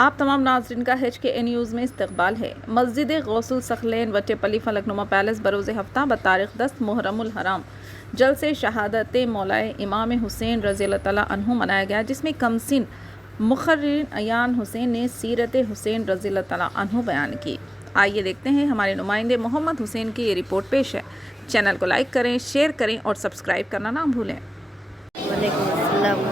آپ تمام ناظرین کا HKA نیوز میں استقبال ہے۔ مسجد غوث الثقلین وٹے پلی فلکنما پیلس بروز ہفتہ بتاریخ 10 محرم الحرام جلسے شہادت مولائے امام حسین رضی اللہ تعالیٰ عنہ منایا گیا، جس میں کمسن مقررین ایان حسین نے سیرت حسین رضی اللہ تعالیٰ عنہ بیان کی۔ آئیے دیکھتے ہیں ہمارے نمائندے محمد حسین کی یہ رپورٹ پیش ہے۔ چینل کو لائک کریں، شیئر کریں اور سبسکرائب کرنا نہ بھولیں۔ وعلیکم السلام۔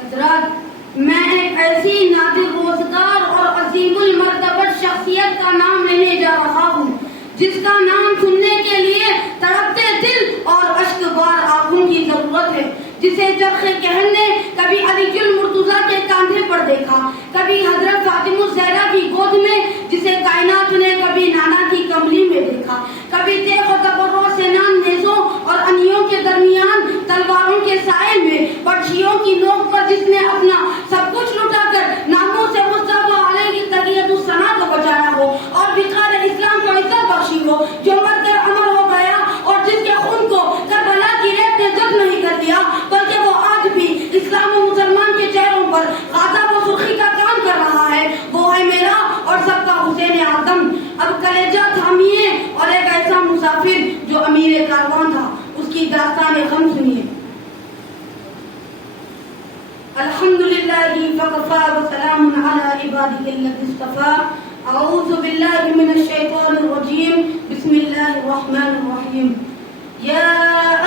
حضرات، میں ایک ایسی نادر روزگار اور عظیم المرتبت شخصیت کا نام لینے جا رہا ہوں جس کا نام سننے کے لیے تڑپتے دل اور اشک بار آنکھوں کی ضرورت ہے، جسے چرخ کہن نے کبھی علی المرتضیٰ کے کاندھے پر دیکھا، کبھی حضرت فاطمہ الزہرا کی گود میں، جسے کائنات نے کبھی نانا کی کملی میں دیکھا، کبھی تیغ و تبرع سنان نیزوں اور انیوں کے درمیان تلواروں کے سائے میں، پرچیوں کی نوک پر جس نے اپنا سب کچھ لٹا کر ناموں سے مصطفیٰ علیہ کی تقیت الثنا کو بچایا ہو اور بقار اسلام کو عزت بخشی ہو، جو مر کر امر ہو گیا اور جس کے خون کو کربلا کی ریت نے جذب نہیں کر دیا، بلکہ وہ آج بھی اسلام و مسلمان کے چہروں پر غضب و سرخی کا کام کر رہا ہے، وہ ہے میرا اور سب کا حسین اعظم۔ اب کلیجہ تھامیے اور ایک ایسا مسافر جو امیر کاروان تھا، اس کی داستان غم سنیے۔ الحمدللہ وکفی وسلام علی عبادہ الذین اصطفی۔ اعوذ باللہ من الشیطان الرجیم، بسم اللہ الرحمن الرحیم۔ یا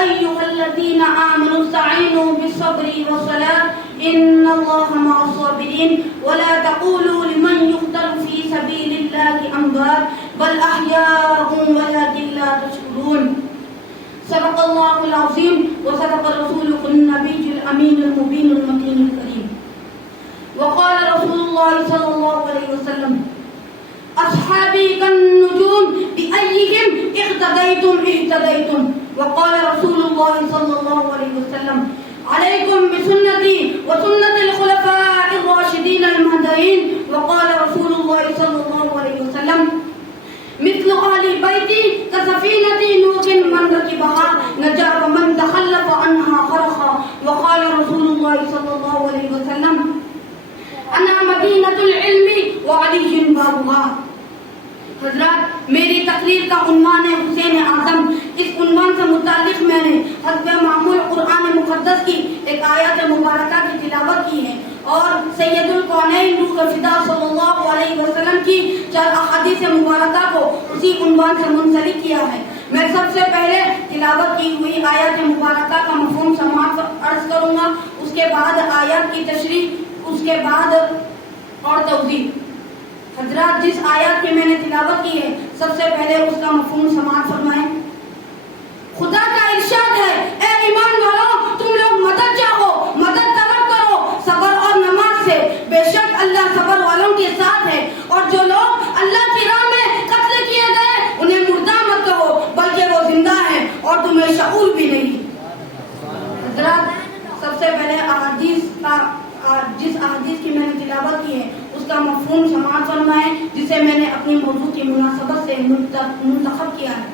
ایھا الذین آمنوا استعینوا بالصبر والصلاة ان اللہ مع الصابرین ولا تقولوا لمن یقتل فی سبیل اللہ اموات بل احیاء ولکن لا تشعرون۔ صدق اللہ العظیم وصدق رسولہ النبی الامین المبین المکین الکریم۔ وقال رسول اللہ صلی اللہ علیہ وسلم: اصحابی کالنجوم بأیہم اقتدیتم اہتدیتم۔ وقال رسول اللہ صلی اللہ علیہ وسلم: علیکم بسنتی وسنت الخلفاء الراشدین المہدیین۔ وقال رسول اللہ صلی اللہ علیہ وسلم: مثل آل بیتی کسفینۃ نوح من رکبها نجا ومن تخلف عنها غرق۔ وقال رسول اللہ صلی اللہ علیہ وسلم: انا مدینۃ العلم وعلی بابها۔ حضرات، میری تقریر کا عنوان ہے حسین اعظم۔ اس عنوان سے متعلق میں نے حسب معمول قرآن مقدس کی ایک آیت مبارکہ کی تلاوت کی ہے اور سید الکونین روح فدا صلی اللہ علیہ وسلم کی 4 احادیث مبارکہ کو اسی عنوان سے منسلک کیا ہے۔ میں سب سے پہلے تلاوت کی ہوئی آیت مبارکہ کا مفہوم سماعت عرض کروں گا، اس کے بعد آیات کی تشریح، اس کے بعد اور توضیح۔ حضرات، جس آیات کی میں نے تلاوت کی ہے، سب سے پہلے اس کا مفہوم سماعت فرمائیں۔ خدا کا ارشاد ہے: اے ایمان والو، تم لوگ مدد چاہو، مدد طلب کرو صبر اور نماز سے، بے شک اللہ صبر والوں کے ساتھ ہے، اور جو لوگ اللہ کی راہ میں قتل کیے گئے انہیں مردہ مت کہو بلکہ وہ زندہ ہیں اور تمہیں شعور بھی نہیں۔ حضرات، سب سے پہلے جس احادیث کی میں نے تلاوت کی ہے اس کا مفہوم سماعت فرمائیں، جسے میں نے اپنی موضوع کی مناسبت سے منتخب کیا ہے۔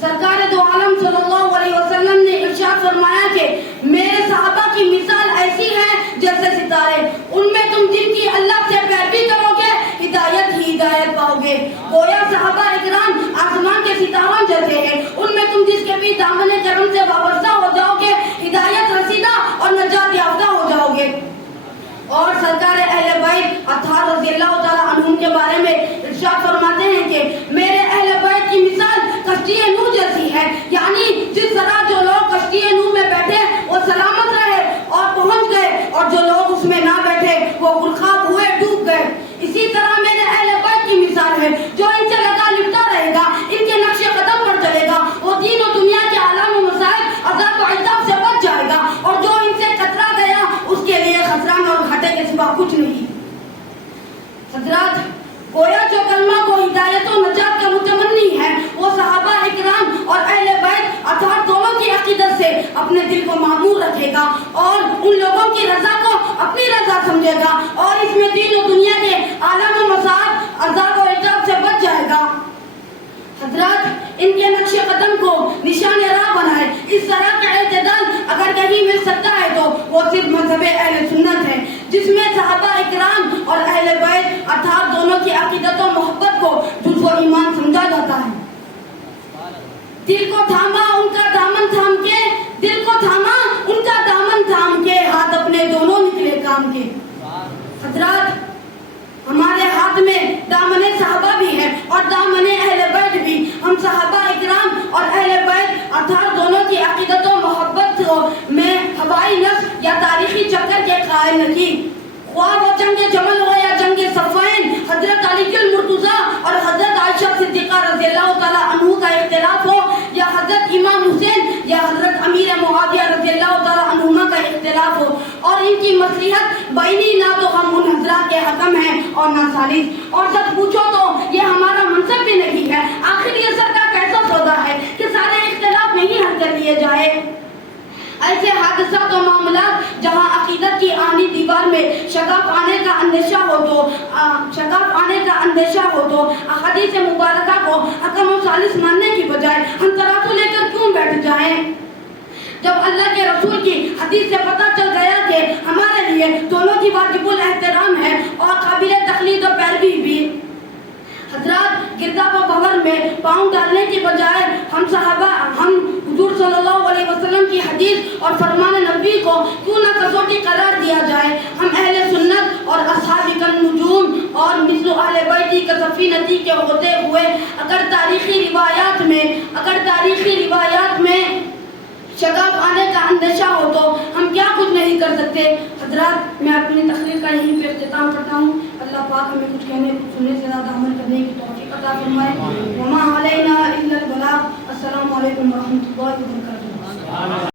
سرکار دو عالم صلی اللہ علیہ وسلم نے ارشاد فرمایا کہ میرے صحابہ کی مثال ایسی ہے جیسے ستارے، ان میں تم جن کی اللہ سے پیروی کرو گے ہدایت ہی ہدایت پاؤ گے۔ گویا صحابہ اکرام آسمان کے ستاروں جیسے ہیں، ان میں تم جس کے بھی دامن کرم سے وابستہ ہو جاؤ گے ہدایت رسیدہ اور نجات یافتہ ہو جاؤ گے۔ اور سرکار اہل بیت اطہار رضی اللہ تعالیٰ عنہم کے بارے میں ارشاد فرماتے ہیں کہ میرے اہل بیت کی مثال کشتی نوح جیسی ہے، یعنی جس طرح جو لوگ کشتی نوح میں بیٹھے وہ سلامت رہے اور پہنچ گئے، اور جو لوگ اس میں نہ بیٹھے وہ غرقاب ہوئے، ڈوب گئے۔ اسی طرح میرے اہل بیت کی مثال ہے: جو ان سے لگا لپٹا رہے گا، ان کے نقش قدم پر چلے گا، وہ دین و دنیا کے عالم و مسائل، عذاب و عذاب سے بچ جائے گا، اور جو ان سے کترا گیا اس کے لیے خسران اور گھاٹے کے سوا کچھ نہیں۔ حضرات، گویا جو کلمہ کو ہدایت و نجات کا متمنی ہے وہ صحابہ اکرام اور اہل بیت اطہار دونوں کی عقیدت سے اپنے دل کو معمور رکھے گا اور ان لوگوں کی رضا کو اپنی رضا سمجھے گا، اور اس میں دین و دنیا کے عالم و مسائل، عذاب و عذاب سے بچ جائے گا۔ حضرات، ان کے نقش قدم کو نشان راہ بنائے۔ اس طرح کا اعتدال اگر کہیں مل سکتا ہے تو وہ صرف مذہب اہل سنت ہے، جس میں صحابہ اکرام اور اہل بیت ارتھات دونوں کی عقیدت و محبت کو جزو ایمان سمجھا جاتا ہے۔ دل کو تھاما ان کا دامن تھام کے، دل کو تھاما ان کا دامن تھام کے، ہاتھ اپنے دونوں نکلے کام کے۔ حضرات، ہمارے ہاتھ میں دامن صحابہ بھی ہے اور دامن اہل بیت بھی۔ ہم صحابہ اکرام اور اہل بیت ارتھات دونوں کی عقیدت و محبت میں ہوائی نفس یا تاریخی چکر کے قائل نہیں۔ خواہ وہ جنگ جمل ہو یا جنگ صفین، حضرت علی المرتضیٰ اور حضرت عائشہ صدیقہ رضی اللہ تعالیٰ عنہ کا اختلاف ہو، یا حضرت امام حسین یا حضرت امیر معاویہ رضی اللہ تعالیٰ عنہما کا اختلاف ہو، اور ان کی مصلحت بینی نہ تو ہم ان حضرات کے حکم ہیں اور نہ ثالث، اور سچ پوچھو تو یہ ہمارا منصب بھی نہیں ہے۔ آخر یہ سر کا کیسا سودا ہے کہ سارے اختلاف نہیں حل کر لیے جائے۔ ایسے حادثات و معاملات جہاں عقیدت کی آہنی دیوار میں شگاف آنے کا اندیشہ ہو تو احادیث مبارکہ کو حکم و ثالث ماننے کی بجائے ہم ترازو لے کر کیوں بیٹھ جائیں؟ جب اللہ کے رسول کی حدیث سے پتہ چل گیا کہ ہمارے لیے دونوں کی واجب الاحترام ہے اور قابل تقلید و پیروی بھی، حضرات گرداب و بھور میں پاؤں ڈالنے کی بجائے ہم حضور صلی اللہ علیہ وسلم کی حدیث اور فرمان نبی کو کیوں نہ کسوٹی قرار دیا جائے؟ ہم اہل سنت اور اصحاب النجوم اور مثل اہل بیت کی سفینتی کے ہوتے ہوئے اگر تاریخی روایات میں شگاف آنے کا اندیشہ ہو تو ہم کیا کچھ نہیں کر سکتے؟ حضرات، میں اپنی تقریر کا یہیں پہ اختتام کرتا ہوں۔ اللہ پاک ہمیں کچھ کہنے، کچھ سننے سے زیادہ عمل کرنے کی توفیق عطا فرمائے۔ وما علینا الا البلاغ۔ السلام علیکم ورحمۃ اللہ وبرکاتہ۔